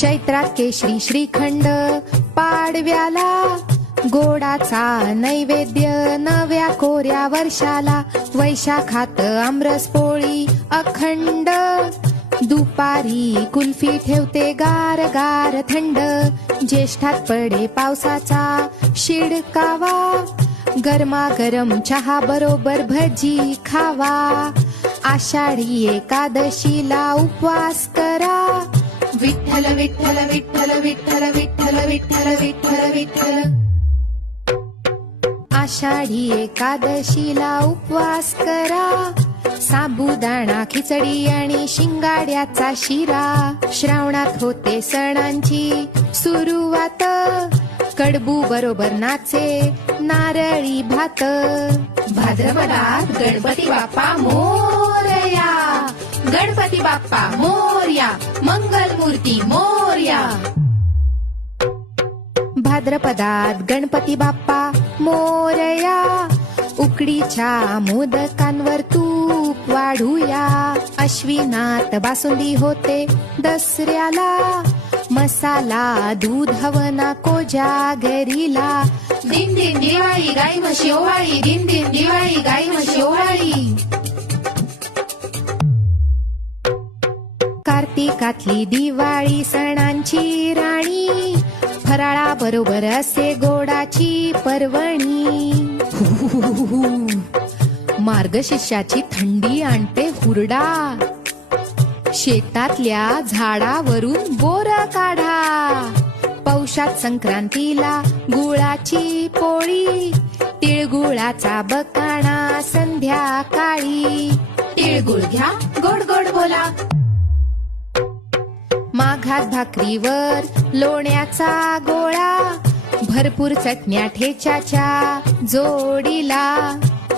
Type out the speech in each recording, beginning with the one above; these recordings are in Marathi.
चैत्रात केशरी श्रीखंड पाडव्याला गोडाचा नैवेद्य नव्या कोऱ्या वर्षाला वैशाखात आमरस पोळी अखंड. दुपारी कुल्फी ठेवते गार गार थंड. ज्येष्ठात पडे पावसाचा शिडकावा. गरमागरम चहा बरोबर भजी खावा. आषाढी एकादशीला उपवास करा. विठ्ठल विठ्ठल विठ्ठल विठ्ठल विठ्ठल विठ्ठल विठ्ठल विठ्ठल. आषाढी एकादशीला उपवास करा. साबुदाणा खिचडी आणि शिंगाड्याचा शिरा. श्रावणात होते सणांची सुरुवात. कडबू बरोबर नाचे नारळी भात. भाद्रपदात गणपती बाप्पा मोरया गणपती बाप्पा मोर्या मंगल मूर्ती मोरया. भाद्रपदात गणपती बाप्पा मोरया. उकडीच्या मोदकांवर तूप वाढूया. अश्विनात बासुंदी होते दसऱ्याला. मसाला दूध हवना कोजागरीला दिन दिन दिवाळी गाई म्हशी ओवाळी दिन दिन दिवाळी गाई कार्तिकातली दिवाळी सणांची राणी. फराळा बरोबर असे गोडाची पर्वणी. मार्गशीर्षाची थंडी आणते हुरडा. शेतातल्या झाडावरून बोर काढा. पौषात संक्रांतीला गुळाची पोळी. तिळगुळाचा बकाणा संध्याकाळी. तिळगुळ घ्या गोड गोड बोला. माघात भाकरीवर लोण्याचा गोळा भरपूर चटण्या ठेच्याच्या जोडीला.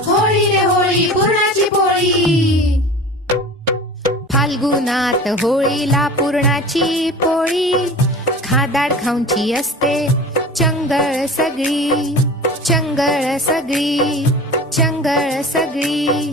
होळी रे होळी पुरणाची पोळी. फाल्गुनात होळीला पुरणाची पोळी. खादाड खाऊंची असते चंगळ सगळी चंगळ सगळी चंगळ सगळी.